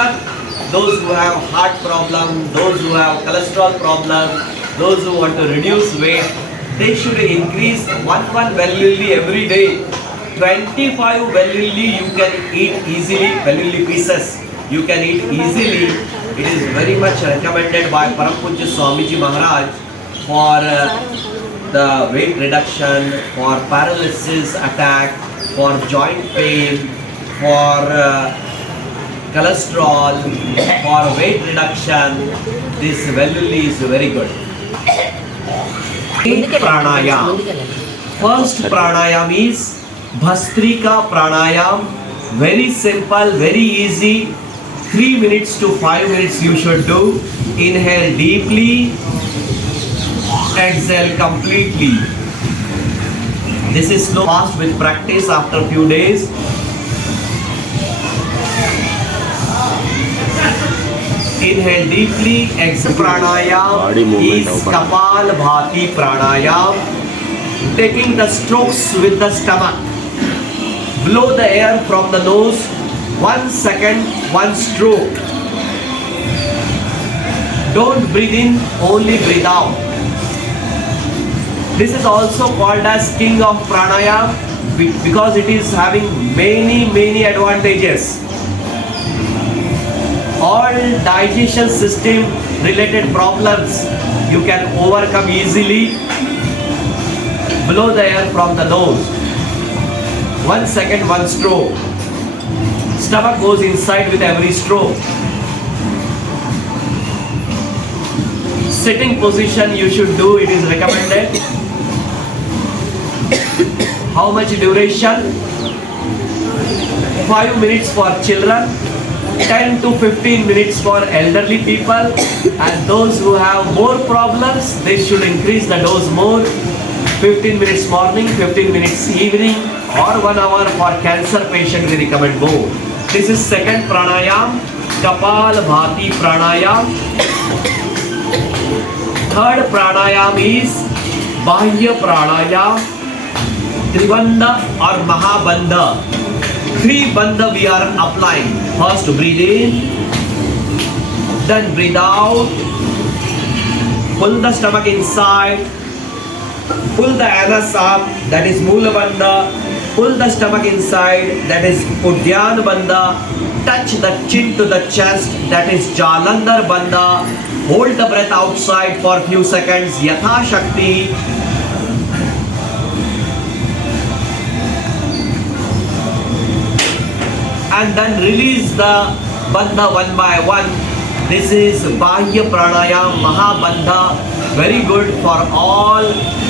person, those who have heart problem, those who have cholesterol problem, those who want to reduce weight, they should increase one velullി every day. 25 velullி you can eat easily, velullி pieces you can eat easily. It is very much recommended by Param Pujya Swamiji Maharaj for the weight reduction, for paralysis attack, for joint pain, for cholesterol, for weight reduction. This velullì is very good. Pranayam. First pranayam is Bhastrika pranayam. Very simple, very easy. 3 minutes to 5 minutes you should do. Inhale deeply, exhale completely. This is slow, fast with practice after few days. Inhale deeply, exhale. Pranayam is Kapalbhati pranayam. Taking the strokes with the stomach. Blow the air from the nose. 1 second, 1 stroke. Don't breathe in, only breathe out. This is also called as king of pranayam because it is having many advantages. All digestion system related problems you can overcome easily. Blow the air from the nose. 1 second, 1 stroke. Stomach goes inside with every stroke. Sitting position you should do, it is recommended. How much duration? 5 minutes for children, 10 to 15 minutes for elderly people, and those who have more problems, they should increase the dose more. 15 minutes morning, 15 minutes evening, or 1 hour for cancer patient we recommend more. This is second pranayam, Kapalbhati pranayam. Third pranayam is Bahya pranayam, Tribandha or Mahabandha. 3 bandha we are applying. First breathe in, then breathe out. Pull the stomach inside. Pull the anus up, that is Mula Bandha. Pull the stomach inside, that is Udyana Bandha. Touch the chin to the chest, that is Jalandhar Bandha. Hold the breath outside for few seconds, Yatha Shakti. And then release the bandha one by one. This is Bahya pranayam, Mahabandha. Very good for all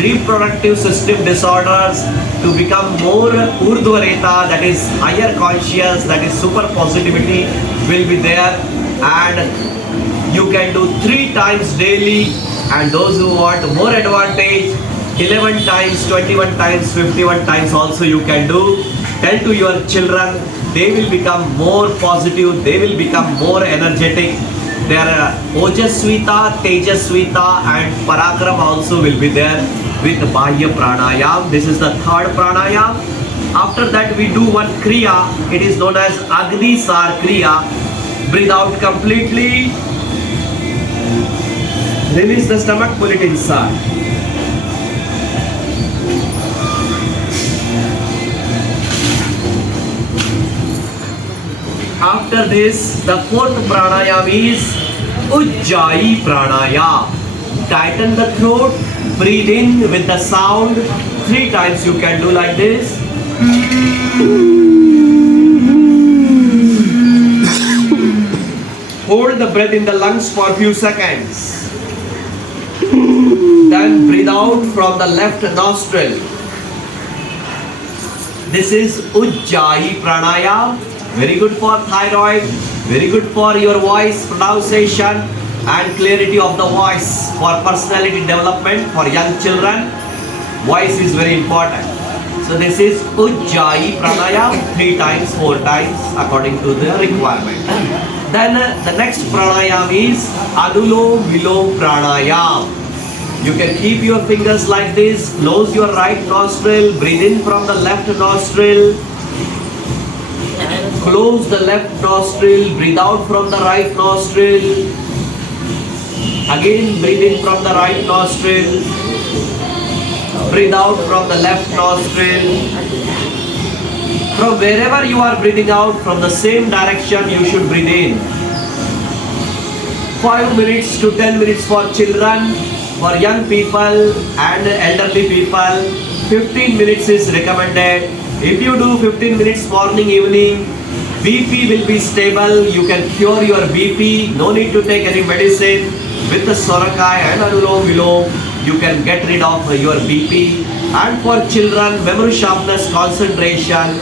reproductive system disorders to become more Urdhvareta, that is higher conscious, that is super positivity will be there. And you can do 3 times daily, and those who want more advantage, 11 times, 21 times, 51 times also you can do. Tell to your children, they will become more positive, they will become more energetic. Their Ojasvita, Tejasvita and Parakram also will be there with Bahya pranayam. This is the third pranayam. After that we do one kriya. It is known as Agni Sar Kriya. Breathe out completely. Release the stomach, pull it inside. After this, the fourth pranayam is Ujjayi pranayam. Tighten the throat, breathe in with the sound. 3 times you can do like this. Hold the breath in the lungs for a few seconds. Then breathe out from the left nostril. This is Ujjayi pranayam. Very good for thyroid, very good for your voice pronunciation and clarity of the voice, for personality development, for young children. Voice is very important. So this is Ujjayi pranayam 3 times, 4 times according to the requirement. Then the next pranayam is Anulom Vilom pranayam. You can keep your fingers like this, close your right nostril, breathe in from the left nostril. Close the left nostril, breathe out from the right nostril. Again breathe in from the right nostril. Breathe out from the left nostril. From wherever you are breathing out, from the same direction you should breathe in. 5 minutes to 10 minutes for children, for young people and elderly people. 15 minutes is recommended. If you do 15 minutes morning, evening, BP will be stable. You can cure your BP. No need to take any medicine. With the Sorakai and Anulom Vilom, you can get rid of your BP. And for children, memory sharpness, concentration,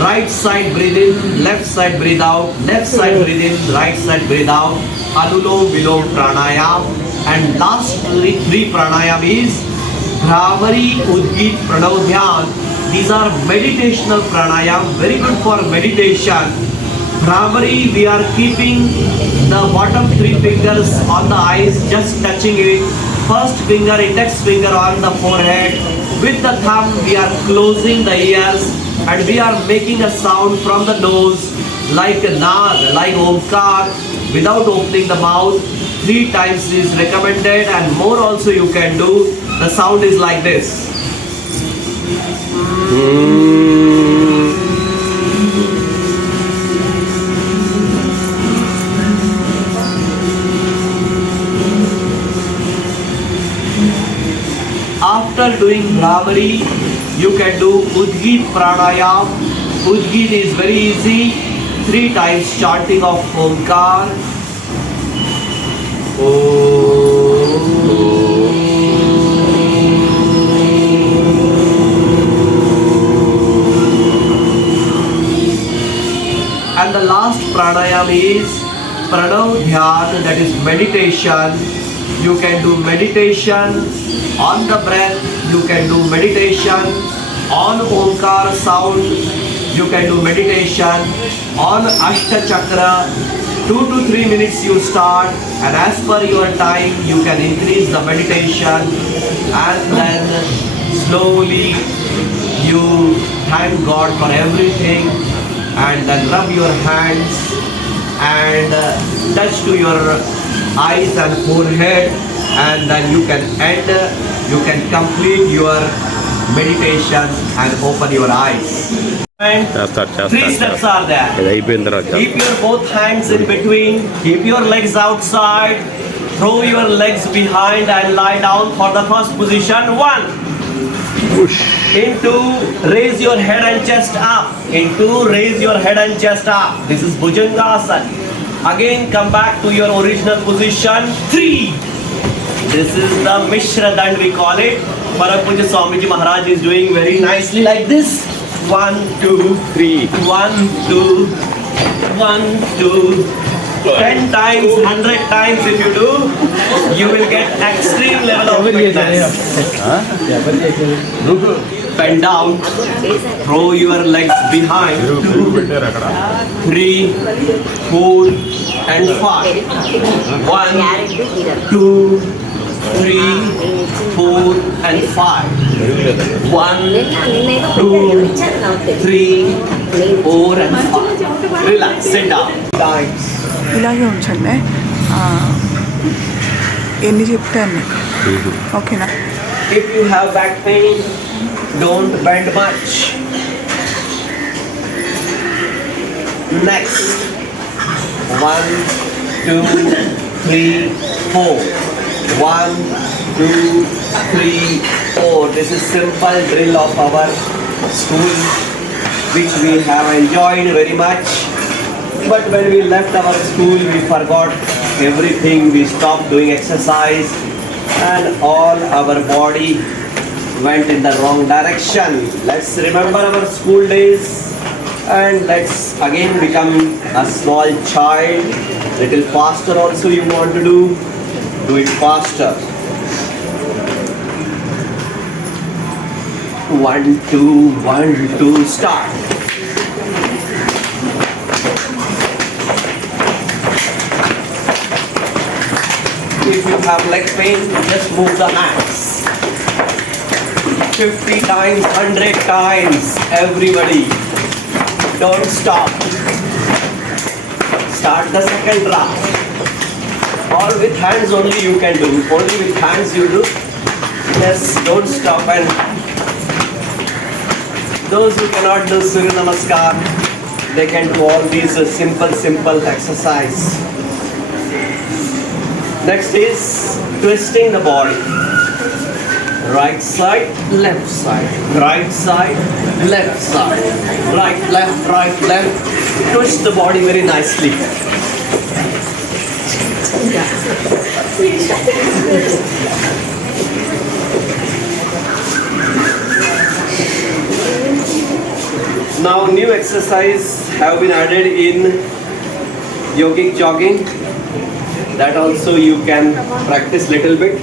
right side breathe in, left side breathe out, left side breathe in, right side breathe out, Anulom Vilom Pranayam. And last three pranayam is Bhramari, Udgit, Pranav Dhyan. These are meditational pranayam, very good for meditation. Bhramari, we are keeping the bottom 3 fingers on the eyes, just touching it. First finger, index finger on the forehead. With the thumb, we are closing the ears and we are making a sound from the nose like a nad, like Omkar, without opening the mouth. 3 times is recommended and more also you can do. The sound is like this. After doing Bhramari, you can do Udgit Pranayam. Udgit is very easy. 3 times chanting of Omkar. And the last pranayam is Pranav Dhyan, that is meditation. You can do meditation on the breath, you can do meditation on Omkar sound, you can do meditation on Ashta Chakra. 2 to 3 minutes you start, and as per your time you can increase the meditation, and then slowly you thank God for everything, and then rub your hands and touch to your eyes and forehead, and then you can end, you can complete your meditation and open your eyes. And 3 steps are there. Keep your both hands in between, keep your legs outside, throw your legs behind and lie down for the first position. 1. Into, raise your head and chest up. Into, raise your head and chest up. This is Bhujangasana. Again come back to your original position. 3. This is the Mishra Dand, we call it. Param Pujya Swamiji Maharaj is doing very nicely like this. 1, 2, 3. 1, 2, 1, 2. 10 times, 100 times if you do, you will get extreme level of fitness. Bend down, throw your legs behind. 2, 3, 4, and 5. 1, 2, 3, 4, and 5. 1, 2, 3, 4, and 5. Relax, sit down. Times. ఇలాగే ఉంచండి ఎన్ని చెప్తే అన్ని ఓకేనా. If you have back pain, don't bend much. Next. 1, 2, 3, 4. 1, 2, 3, 4. This is simple drill of our school, which we have enjoyed very much. But when we left our school, we forgot everything. We stopped doing exercise, and all our body went in the wrong direction. Let's remember our school days, and let's again become a small child. Little faster also you want to do it faster. 1, 2, 1, 2, start. If you have leg pain, just move the hands. 50 times, 100 times, everybody. Don't stop. start the second round. All with hands only you can do. Only with hands you do. Yes, don't stop. And those who cannot do Surya Namaskar, they can do all these simple exercise. Next is twisting the body. Right side, left side. Right side, left side. Right, left. Twist the body very nicely. Now new exercise have been added in yogic jogging. That also you can practice little bit.